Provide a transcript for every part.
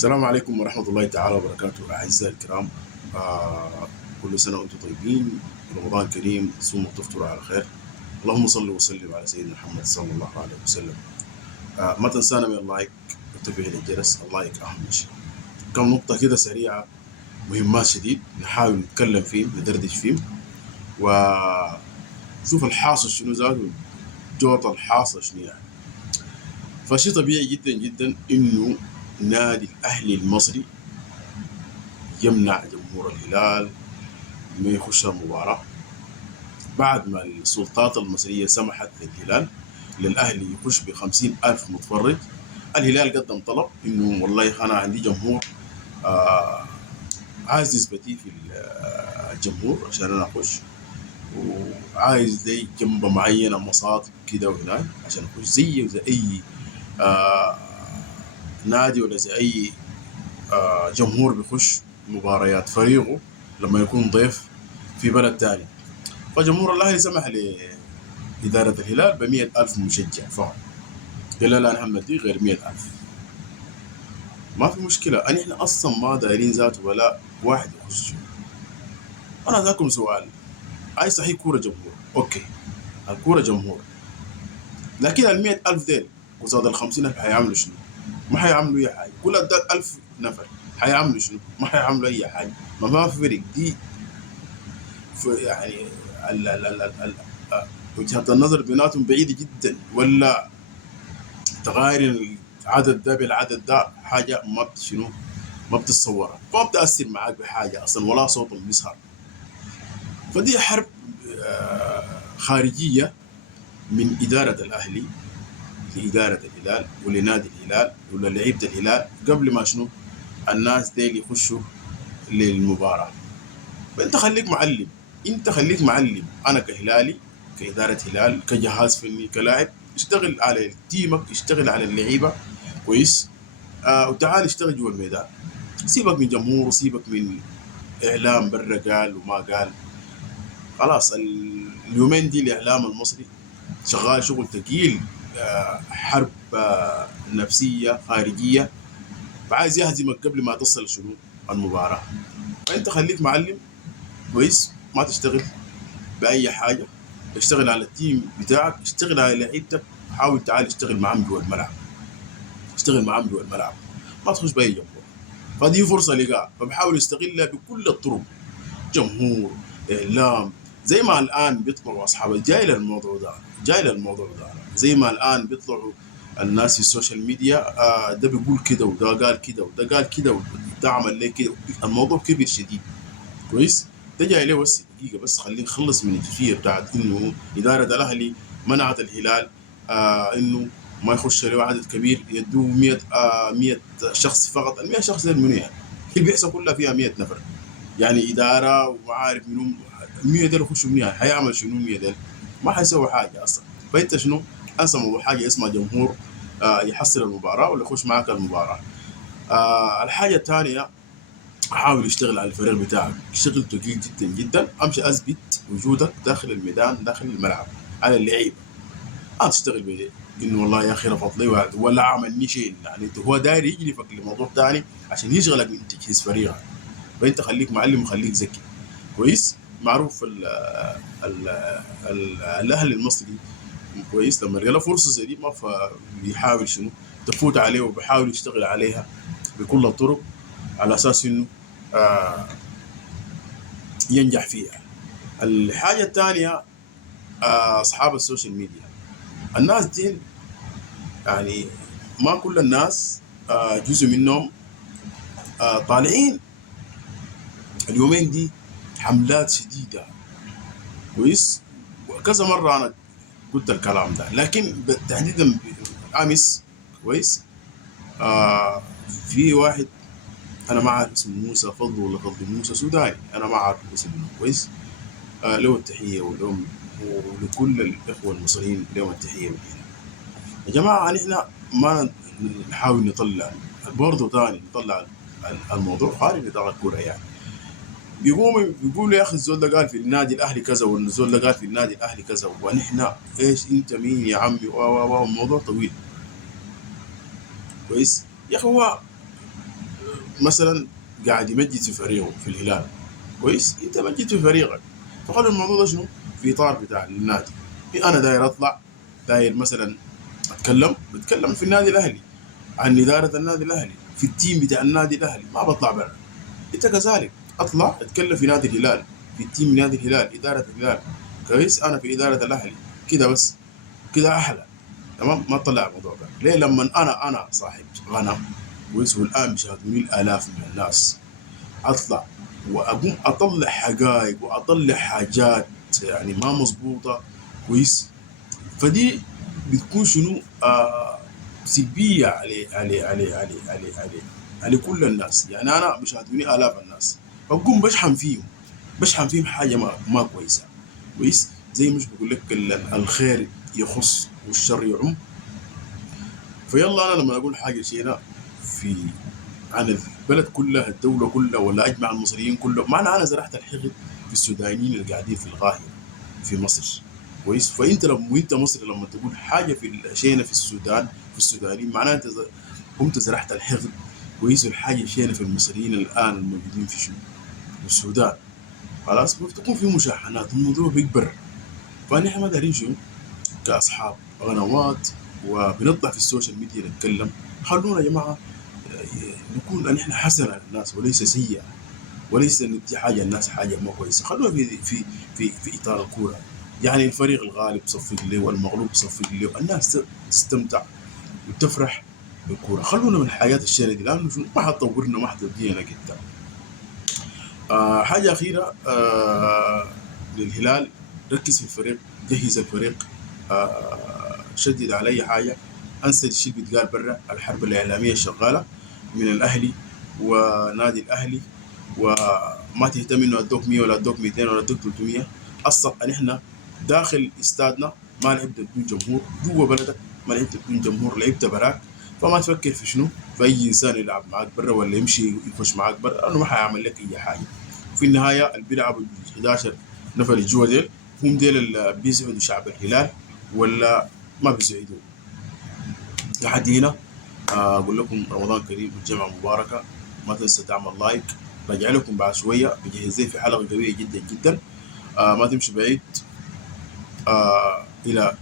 السلام عليكم ورحمة الله تعالى وبركاته أعزائي الكرام. آه كل سنة وأنتم طيبين. رمضان كريم، تصوموا وتفطروا على خير. اللهم صل وسلم على سيدنا محمد صلى الله عليه وسلم. ما تنسانا من اللايك وتفعيل الجرس. اللايك أهم شيء. كم نقطة كده سريعة، مهمات شديد نحاول نتكلم فيه ندردش فيه وشوف الحاصل شنو ذاته، جوط الحاصل شنو يعني. فشيء طبيعي جدا جدا إنه نادي الأهلي المصري يمنع جمهور الهلال ما يخش المباراة بعد ما السلطات المصرية سمحت للهلال للأهلي يخش ب50,000 متفرج. الهلال قدم طلب إنه والله أنا عندي جمهور، آه عايز نسبتي في الجمهور عشان أنا أخش، وعايز لي جنبة معينة مصاطب كده وهناك عشان أخش زي أي آه نادي ولا زي أي جمهور بيخش مباريات فريقه لما يكون ضيف في بلد تاني. فجمهور الأهلي سمح لإدارة الهلال ب100,000 مشجع فقط. قال لا لا، نحن دي غير 100,000 ما في مشكلة. احنا أصلا ما دايرين ذاته ولا واحد يخش. أنا ذاكم سؤال، أي صحيح كورة جمهور، أوكي الكورة جمهور، لكن ال100,000 ديل قصاد ال50,000 حيعملوا شنو؟ ما حيعملوا أي حاجة. كل اداك 1000 نفر حيعملوا شنو؟ ما حيعملوا أي حاجة. ما في فرق دي يعني ال ال ال ال ال وجهة النظر بيناتهم بعيدة جدا، ولا تغاير العدد ده بالعدد ده حاجة ما شنو ما بتتصورها، ما بتأثر معاك بحاجة أصلا ولا صوت بيظهر. فدي حرب خارجية من إدارة الأهلي لإدارة الهلال ولنادي الهلال وللعيبة الهلال قبل ما شنو الناس ديل يخشوا للمباراة. فأنت خليك معلم، أنت خليك معلم. أنا كهلالي، كإدارة هلال، كجهاز فني، كلاعب، اشتغل على تيمك، اشتغل على اللعيبة كويس. وتعال اشتغل جوا الميدان. سيبك من جمهور وسيبك من إعلام برا قال وما قال. خلاص اليومين دي الإعلام المصري شغال شغل تقيل، حرب نفسية خارجية، فعايز يهزمك قبل ما تصل شنو المباراة. فأنت خليك معلم كويس، ما تشتغل بأي حاجة. اشتغل على التيم بتاعك، اشتغل على لعيبتك، حاول تعال اشتغل معاهم جوا الملعب، اشتغل معاهم جوا الملعب، ما تخش بأي جمهور. فدي فرصة لقاء، فبحاول يستغلها بكل الطرق. جمهور، إعلام، زي ما الآن بيطلعوا أصحاب جاي للموضوع ده، جاي للموضوع ده زي ما الآن بيطلعوا الناس في السوشيال ميديا، ده بيقول كده وده قال كده وده قال كده وده عمل ليه كده. الموضوع كبير شديد كويس. ده جاي له بس دقيقة، بس خلينا نخلص من الجزئية بتاعت إنه إدارة الأهلي منعت الهلال إنه ما يخش له عدد كبير يدوه 100 شخص فقط. ال 100 شخص دول منو يعني؟ هي البعثة كلها فيها 100 نفر، يعني إدارة وما عارف منهم. 100 دول يخشوا منها حيعمل شنو؟ 100 دول ما حيسوي حاجة أصلا. فأنت شنو؟ أنسى حاجة اسمها جمهور يحصل المباراة ولا يخش معاك المباراة. الحاجة الثانية، حاول يشتغل على الفريق بتاعك، اشتغل تقيل جدا جدا. امشي اثبت وجودك داخل الميدان داخل الملعب على اللعيبه. ما تشتغل انه والله يا اخي رفض لي ولا عملني شيء، يعني انت هو داير يجلبك لموضوع ثاني عشان يشغلك من تجهيز فريقك. فانت خليك معلم وخليك ذكي كويس. معروف ال الاهلي المصري كويس لما يلقى فرصه زي دي ما بيحاول شنو تفوت عليه، وبيحاول يشتغل عليها بكل الطرق على اساس انه آه ينجح فيها. الحاجة الثانية، أصحاب السوشيال ميديا، الناس دي يعني ما كل الناس، جزء منهم طالعين اليومين دي حملات شديدة كويس. وكذا مرة أنا قلت الكلام ده، لكن تحديدا أمس كويس. آه في واحد أنا ما عارف اسمه، موسى فضل ولا فضل موسى، سوداني أنا ما عارف اسمه كويس. له التحية ولهم ولكل الإخوة المصريين لهم التحية من هنا. يا جماعة نحن ما نحاول نطلع برضه ثاني نطلع الموضوع خارج نطاق الكورة يعني. بيقولوا يا أخي الزول ده قال في النادي الأهلي كذا والزول ده قال في النادي الأهلي كذا، ونحن إيش أنت مين يا عمي الموضوع طويل كويس. يا أخي هو مثلا قاعد يمجد في فريقه في الهلال، كويس، انت مجد في فريقك، فخلوا الموضوع ده شنو في اطار بتاع النادي. انا داير اطلع، داير مثلا بتكلم في النادي الاهلي عن اداره النادي الاهلي في التيم بتاع النادي الاهلي، ما بطلع برا. انت كذلك اطلع اتكلم في نادي الهلال، في التيم نادي الهلال، اداره الهلال، كويس، انا في اداره الاهلي، كده بس، كده احلى. تمام، ما تطلع الموضوع ده ليه؟ لما انا صاحب غنم، كويس، والان بيشاهدوني الالاف من الناس، اطلع واقوم اطلع حقائق واطلع حاجات يعني ما مظبوطه، كويس، فدي بتكون شنو سلبيه على كل الناس. يعني انا بيشاهدوني الاف الناس، بقوم بشحن فيهم حاجه ما كويسه، كويس، زي مش بقول لك الخير يخص والشر يعم. فيلا انا لما اقول حاجه شيء في عن البلد كلها، الدوله كلها، ولا اجمع المصريين كلهم، معنى انا زرعت الحقد في السودانيين اللي قاعدين في القاهره في مصر، كويس. فانت لما وانت مصري لما تقول حاجه في شينا في السودان، في السودانيين، معناها انت قمت زرعت الحقد، كويس، والحاجه شينا في المصريين الان الموجودين في شنو في السودان، خلاص بتكون في مشاحنات، الموضوع بيكبر. فنحن ما دارين شنو كاصحاب قنوات وبنطلع في السوشيال ميديا نتكلم، خلونا يا جماعه نكون ان احنا حسنه للناس وليس سيئه، وليس ندي حاجه الناس حاجه مو كويسه. خلونا في اطار الكوره، يعني الفريق الغالب صفق له والمغلوب صفق له، الناس تستمتع وتفرح بالكوره. خلونا من الحاجات الشينه دي، لانه ما حتطورنا، ما حتودينا قدام. حاجه اخيره للهلال، ركز في الفريق، جهز الفريق، شدد على اي حاجه، انسى الشيء اللي بيتقال برا، الحرب الاعلاميه الشغاله من الاهلي ونادي الاهلي، وما تهتم انه ادوك 100 ولا ادوك 200 ولا ادوك 300. الصح ان احنا داخل استادنا ما لعبت بدون جمهور، جوا بلدك ما لعبت بدون جمهور، لعبت براك، فما تفكر في شنو في اي انسان يلعب معاك برا ولا يمشي يخش معاك برا، لانه ما حيعمل لك اي حاجه. في النهايه اللي بيلعبوا 11 نفر اللي جوا ديل هم ديل اللي بيسعدوا شعب الهلال ولا ما بيسعدوا. لحد هنا اقول لكم رمضان كريم والجمعه مباركه. ما تنسى تعمل لايك، راجع لكم بعد شويه بجهز في حلقه قويه جدا جدا. ما تمشي بعيد. الى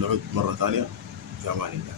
نعود مره ثانيه في امان الله.